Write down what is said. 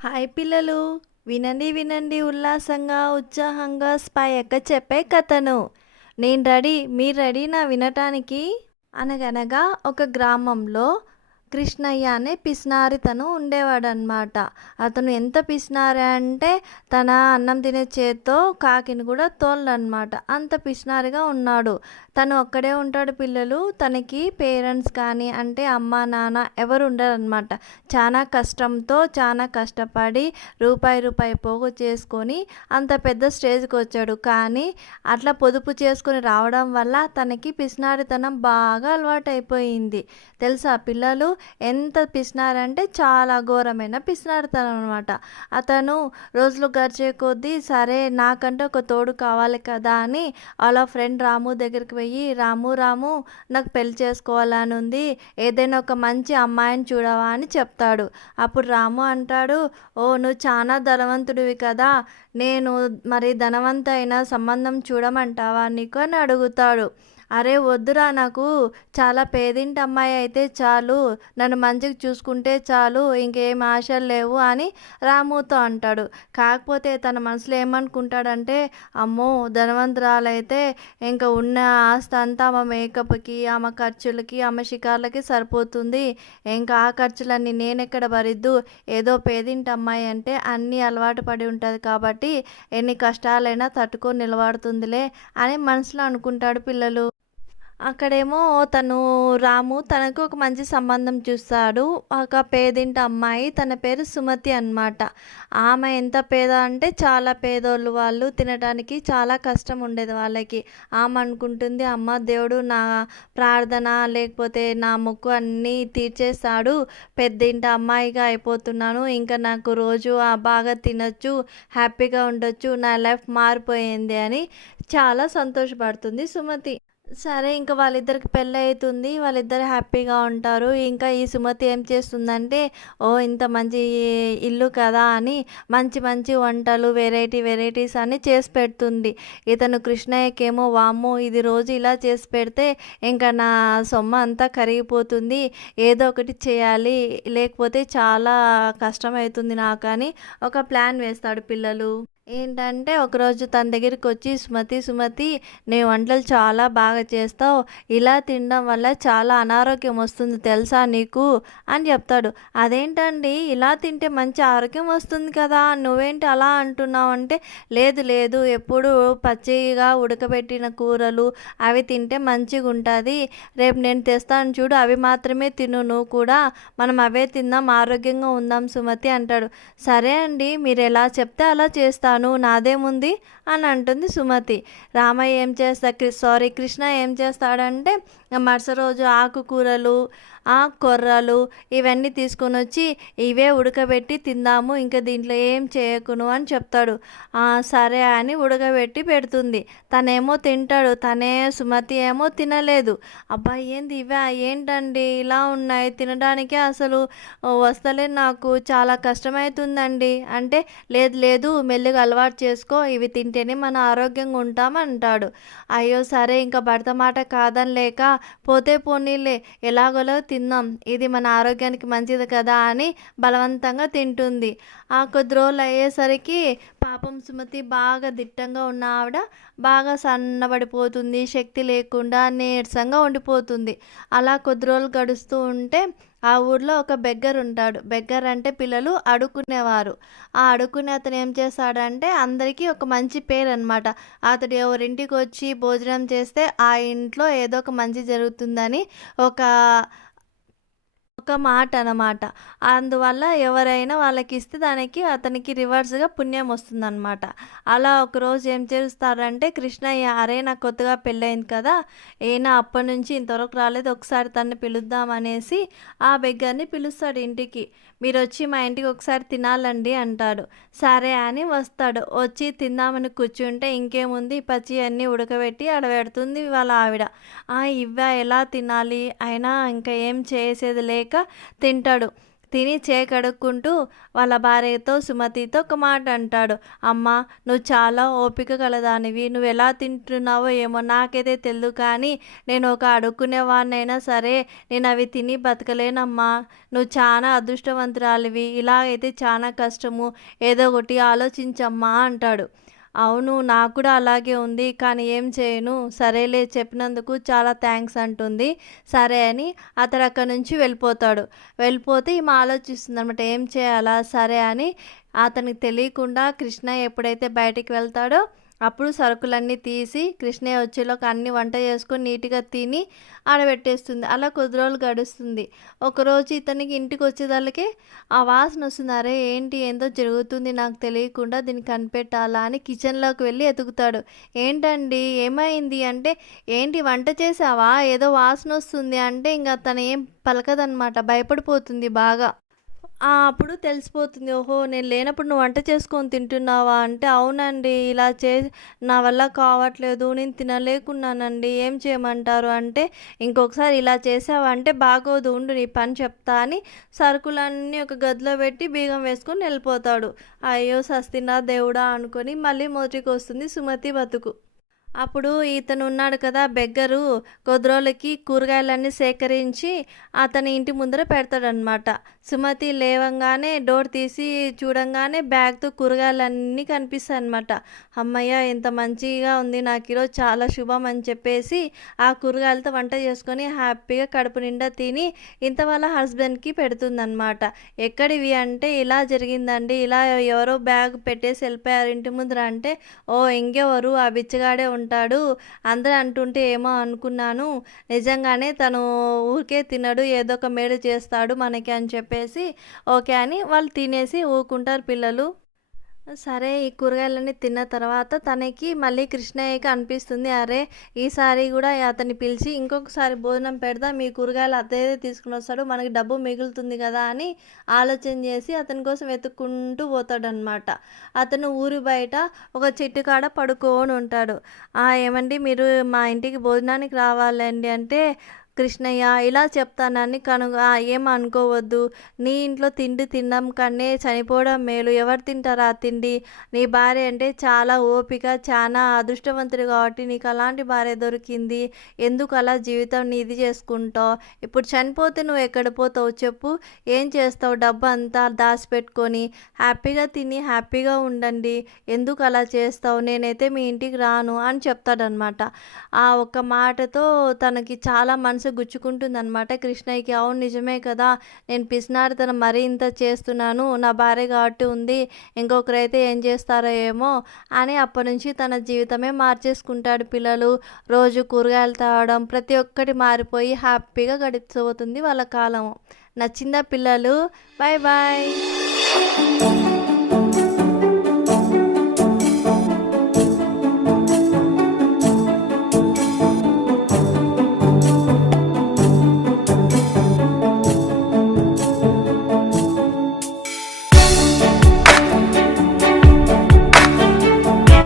Hi పిల్లలు, వినండి వినండి ఉల్లాసంగా ఉత్సాహంగా స్పై అక్క చెప్పే కథను. నేను రెడీ, మీరు రెడీనా వినటానికి? అనగనగా ఒక గ్రామంలో కృష్ణయ్య అనే పిసినారితను ఉండేవాడనమాట. అతను ఎంత పిసినారి అంటే తన అన్నం తినే చేత్తో కాకిని కూడా తోలనమాట. అంత పిసినారిగా ఉన్నాడు. తను ఒక్కడే ఉంటాడు పిల్లలు. తనకి పేరెంట్స్ కానీ అంటే అమ్మ నాన్న ఎవరు ఉండరనమాట. చాలా కష్టంతో చాలా కష్టపడి రూపాయి రూపాయి పోగు చేసుకొని అంత పెద్ద స్టేజ్కి వచ్చాడు. కానీ అట్లా పొదుపు చేసుకొని రావడం వల్ల తనకి పిసినారితనం బాగా అలవాటైపోయింది. తెలుసా పిల్లలు, ఎంత పిసినారంటే చాలా ఘోరమైన పిసినారితనం అనమాట. అతను రోజులు గడిచే కొద్దీ సరే నాకంటే ఒక తోడు కావాలి కదా అని వాళ్ళ ఫ్రెండ్ రాము దగ్గరికి పోయి, రాము రాము నాకు పెళ్లి చేసుకోవాలని ఉంది, ఏదైనా ఒక మంచి అమ్మాయిని చూడవా అని చెప్తాడు. అప్పుడు రాము అంటాడు, ఓ నువ్వు చాలా ధనవంతుడివి కదా, నేను మరి ధనవంతైన సంబంధం చూడమంటావా నీకు అని అడుగుతాడు. అరే వద్దురా, నాకు చాలా పేదింటి అమ్మాయి అయితే చాలు, నన్ను మంచిగా చూసుకుంటే చాలు, ఇంకేం ఆశలు లేవు అని రాముతో అంటాడు. కాకపోతే తన మనసులో ఏమనుకుంటాడంటే, అమ్మో ధనవంతురాలైతే ఇంకా ఉన్న ఆస్తి అంతా ఆమె మేకప్కి, ఆమె ఖర్చులకి, ఆమె షికార్లకి సరిపోతుంది, ఇంకా ఆ ఖర్చులన్నీ నేనెక్కడ భరిద్దు, ఏదో పేదింటి అమ్మాయి అంటే అన్నీ అలవాటు పడి ఉంటుంది కాబట్టి ఎన్ని కష్టాలైనా తట్టుకొని నిలబడుతుందిలే అని మనసులో అనుకుంటాడు పిల్లలు. అక్కడేమో రాము తనకు ఒక మంచి సంబంధం చూస్తాడు. ఒక పేదింటి అమ్మాయి, తన పేరు సుమతి అన్నమాట. ఆమె ఎంత పేద అంటే చాలా పేదోళ్ళు వాళ్ళు, తినడానికి చాలా కష్టం ఉండేది వాళ్ళకి. ఆమె అనుకుంటుంది, అమ్మ దేవుడు నా ప్రార్థన లేకపోతే నా మొక్కు అన్నీ తీర్చేస్తాడు, పెద్దింటి అమ్మాయిగా అయిపోతున్నాను, ఇంకా నాకు రోజు బాగా తినొచ్చు, హ్యాపీగా ఉండొచ్చు, నా లైఫ్ మారిపోయింది అని చాలా సంతోషపడుతుంది సుమతి. సరే ఇంక వాళ్ళిద్దరికి పెళ్ళవుతుంది. వాళ్ళిద్దరు హ్యాపీగా ఉంటారు. ఇంకా ఈ సుమతి ఏం చేస్తుందంటే, ఇంత మంచి ఇల్లు కదా అని మంచి మంచి వంటలు వెరైటీస్ అన్నీ చేసి పెడుతుంది. ఇతను కృష్ణయ్యకేమో వామ్మో ఇది రోజు ఇలా చేసి పెడితే ఇంకా నా సొమ్ము అంతా కరిగిపోతుంది, ఏదో ఒకటి చేయాలి, లేకపోతే చాలా కష్టమవుతుంది నాకు అని ఒక ప్లాన్ వేస్తాడు పిల్లలు. ఏంటంటే ఒకరోజు తన దగ్గరికి వచ్చి, సుమతి నేను వంటలు చాలా బాగా చేస్తావు, ఇలా తినడం వల్ల చాలా అనారోగ్యం వస్తుంది తెలుసా నీకు అని చెప్తాడు. అదేంటండి, ఇలా తింటే మంచి ఆరోగ్యం వస్తుంది కదా, నువ్వేంటి అలా అంటున్నావు అంటే, లేదు లేదు ఎప్పుడు పచ్చిగా ఉడకబెట్టిన కూరలు అవి తింటే మంచిగా ఉంటుంది, రేపు నేను తెస్తాను చూడు అవి మాత్రమే తిను, నువ్వు కూడా మనం అవే తిందాం, ఆరోగ్యంగా ఉందాం సుమతి అంటాడు. సరే అండి, మీరు ఎలా చెప్తే అలా చేస్తాను, నాదేముంది అని అంటుంది సుమతి. రామయ్య ఏం చేస్తా కృష్ణ ఏం చేస్తాడంటే మరుసటి రోజు ఆకుకూరలు, కొర్రలు ఇవన్నీ తీసుకొని వచ్చి ఇవే ఉడకబెట్టి తిందాము, ఇంకా దీంట్లో ఏం చేయకును అని చెప్తాడు. సరే అని ఉడకబెట్టి పెడుతుంది. తనేమో తింటాడు, సుమతి ఏమో తినలేదు. అబ్బా ఏంది ఇవే, ఏంటండి ఇలా ఉన్నాయి, తినడానికే అసలు వస్తలేదు, నాకు చాలా కష్టమవుతుందండి అంటే, లేదు లేదు మెల్లిగా అలవాటు చేసుకో, ఇవి తింటేనే మన ఆరోగ్యంగా ఉంటామంటాడు. అయ్యో సరే ఇంకా భర్త మాట కాదని లేక, పోతే పోనీలే ఎలాగోలా తిందాం, ఇది మన ఆరోగ్యానికి మంచిది కదా అని బలవంతంగా తింటుంది. కొద్ది రోజులు అయ్యేసరికి పాపం సుమతి బాగా దిట్టంగా ఉన్న ఆవిడ బాగా సన్నబడిపోతుంది, శక్తి లేకుండా నీరసంగా ఉండిపోతుంది. అలా కొద్ది రోజులు గడుస్తూ ఉంటే ఆ ఊర్లో ఒక బెగ్గర్ ఉంటాడు. బెగ్గర్ అంటే పిల్లలు అడుక్కునేవారు. ఆ అడుక్కునే అతను ఏం చేస్తాడంటే అందరికీ ఒక మంచి పేరు అనమాట. అతడు ఎవరింటికి వచ్చి భోజనం చేస్తే ఆ ఇంట్లో ఏదో ఒక మంచి జరుగుతుందని ఒక ఒక మాట అనమాట. అందువల్ల ఎవరైనా వాళ్ళకిస్తే దానికి అతనికి రివర్స్‌గా పుణ్యం వస్తుందనమాట. అలా ఒకరోజు ఏం చేస్తారంటే కృష్ణయ్య, అరే నాకు కొత్తగా పెళ్ళయింది కదా, ఈయన అప్పటినుంచి ఇంతవరకు రాలేదు, ఒకసారి తనని పిలుద్దాం అనేసి ఆ బెగ్గర్‌ని పిలుస్తాడు ఇంటికి. మీరొచ్చి మా ఇంటికి ఒకసారి తినాలండి అంటాడు. సరే అని వస్తాడు. వచ్చి తిందామని కూర్చుంటే ఇంకేముంది పచ్చియి అన్నీ ఉడకబెట్టి ఆడ పెడుతుంది వాళ్ళ ఆవిడ. ఇవ్వా ఎలా తినాలి, అయినా ఇంకా ఏం చేసేది లేక తింటాడు. తిని కడుక్కుంటూ వాళ్ళ భార్యతో సుమతితో ఒక మాట అంటాడు. అమ్మా, నువ్వు చాలా ఓపిక కలదానివి, నువ్వు ఎలా తింటున్నావో ఏమో నాకైతే తెలియదు, కానీ నేను ఒక అడుక్కునేవాడినైనా సరే నేను అవి తిని బతకలేనమ్మా. నువ్వు చాలా అదృష్టవంతురాలివి, ఇలాగైతే చాలా కష్టము, ఏదో ఒకటి ఆలోచించమ్మా అంటాడు. అవును, నాకు కూడా అలాగే ఉంది, కానీ ఏం చేయను, సరేలే చెప్పినందుకు చాలా థ్యాంక్స్ అంటుంది. సరే అని అతడు అక్కడి నుంచి వెళ్ళిపోతాడు. వెళ్ళిపోతే ఈమె ఆలోచిస్తుందనమాట, ఏం చేయాలా, సరే అని. అతనికి తెలియకుండా కృష్ణ ఎప్పుడైతే బయటికి వెళ్తాడో అప్పుడు సరుకులన్నీ తీసి కృష్ణయ్య వచ్చేలోకి అన్ని వంట చేసుకొని నీట్గా తిని ఆడబెట్టేస్తుంది. అలా కొద్ది రోజులు గడుస్తుంది. ఒకరోజు ఇతనికి ఇంటికి వచ్చేదాళ్ళకే ఆ వాసన వస్తుంది. అరే ఏంటి, ఏందో జరుగుతుంది నాకు తెలియకుండా, దీన్ని కనిపెట్టాలా అని కిచెన్లోకి వెళ్ళి ఎతుకుతాడు. ఏంటండి ఏమైంది అంటే, ఏంటి వంట చేసావా, ఏదో వాసన వస్తుంది అంటే ఇంకా తను ఏం పలకదనమాట, భయపడిపోతుంది బాగా. అప్పుడు తెలిసిపోతుంది. ఓహో! నేను లేనప్పుడు నువ్వు వంట చేసుకొని తింటున్నావా అంటే, అవునండి. ఇలా నా వల్ల కావట్లేదు. నేను తినలేకున్నానండి. ఏం చేయమంటారు అంటే, ఇంకొకసారి ఇలా చేసావంటే బాగోదు. ఉండు నీ పని చెప్తా అని సరుకులన్నీ ఒక గదిలో పెట్టి బీగం వేసుకొని వెళ్ళిపోతాడు. అయ్యో! సస్తినా దేవుడా అనుకొని మళ్ళీ మొదటికొస్తుంది సుమతి బతుకు. అప్పుడు ఇతను ఉన్నాడు కదా బెగ్గరు, కొద్ది రోజులకి కూరగాయలన్నీ సేకరించి అతని ఇంటి ముందర పెడతాడనమాట. సుమతి లేవంగానే డోర్ తీసి చూడంగానే బ్యాగ్తో కూరగాయలన్నీ కనిపిస్తాయి అనమాట. అమ్మయ్య, ఎంత మంచిగా ఉంది, నాకు ఈరోజు చాలా శుభం అని చెప్పేసి ఆ కూరగాయలతో వంట చేసుకొని హ్యాపీగా కడుపు నిండా తిని ఇంత వాళ్ళ హస్బెండ్కి పెడుతుందన్నమాట. ఎక్కడివి అంటే, ఇలా జరిగిందండి, ఇలా ఎవరో బ్యాగ్ పెట్టేసి వెళ్ళిపోయారు ఇంటి ముందర అంటే, ఓ ఇంకెవరు, ఆ బిచ్చగాడే ఉంటాడు, అందరూ అంటుంటే ఏమో అనుకున్నాను, నిజంగానే తను ఊరికే తినడు, ఏదో ఒక మేలు చేస్తాడు మనకి అని చెప్పేసి ఓకే అని వాళ్ళు తినేసి ఊరుకుంటారు పిల్లలు. సరే ఈ కూరగాయలన్నీ తిన్న తర్వాత తనకి మళ్ళీ కృష్ణయ్యకి అనిపిస్తుంది, అరే ఈసారి కూడా అతన్ని పిలిచి ఇంకొకసారి భోజనం పెడదాం, మీ కూరగాయలు అదే తీసుకుని వస్తాడు, మనకి డబ్బు మిగులుతుంది కదా అని ఆలోచన చేసి అతని కోసం వెతుక్కుంటూ పోతాడనమాట. అతను ఊరు బయట ఒక చెట్టు కాడ పడుకొని ఉంటాడు. ఏమండి మీరు మా ఇంటికి భోజనానికి రావాలండి అంటే, కృష్ణయ్య ఇలా చెప్తానని ఏమనుకోవద్దు, నీ ఇంట్లో తిండి తినడం కన్నే చనిపోవడం మేలు, ఎవరు తింటారా ఆ తిండి, నీ భార్య అంటే చాలా ఓపిక, చాలా అదృష్టవంతుడు కాబట్టి నీకు అలాంటి భార్య దొరికింది, ఎందుకు అలా జీవితం నీది చేసుకుంటావు, ఇప్పుడు చనిపోతే నువ్వు ఎక్కడ పోతావు చెప్పు, ఏం చేస్తావు, డబ్బు అంతా దాచిపెట్టుకొని హ్యాపీగా తిని హ్యాపీగా ఉండండి, ఎందుకు అలా చేస్తావు, నేనైతే మీ ఇంటికి రాను అని చెప్తాడనమాట. ఆ ఒక్క మాటతో తనకి చాలా మనసు గుచ్చుకుంటుందన్నమాట కృష్ణయ్యకి. అవును నిజమే కదా, నేను పిసినారితనం మరీ ఇంత చేస్తున్నాను, నా భార్య కాబట్టి ఉంది, ఇంకొకరైతే ఏం చేస్తారో ఏమో అని అప్పటి నుంచి తన జీవితమే మార్చేసుకుంటాడు. పిల్లలు రోజు కూరగాయలు తాగడం ప్రతి ఒక్కటి మారిపోయి హ్యాపీగా గడిచిపోతుంది వాళ్ళ కాలం. నచ్చిందా పిల్లలు? Bye bye.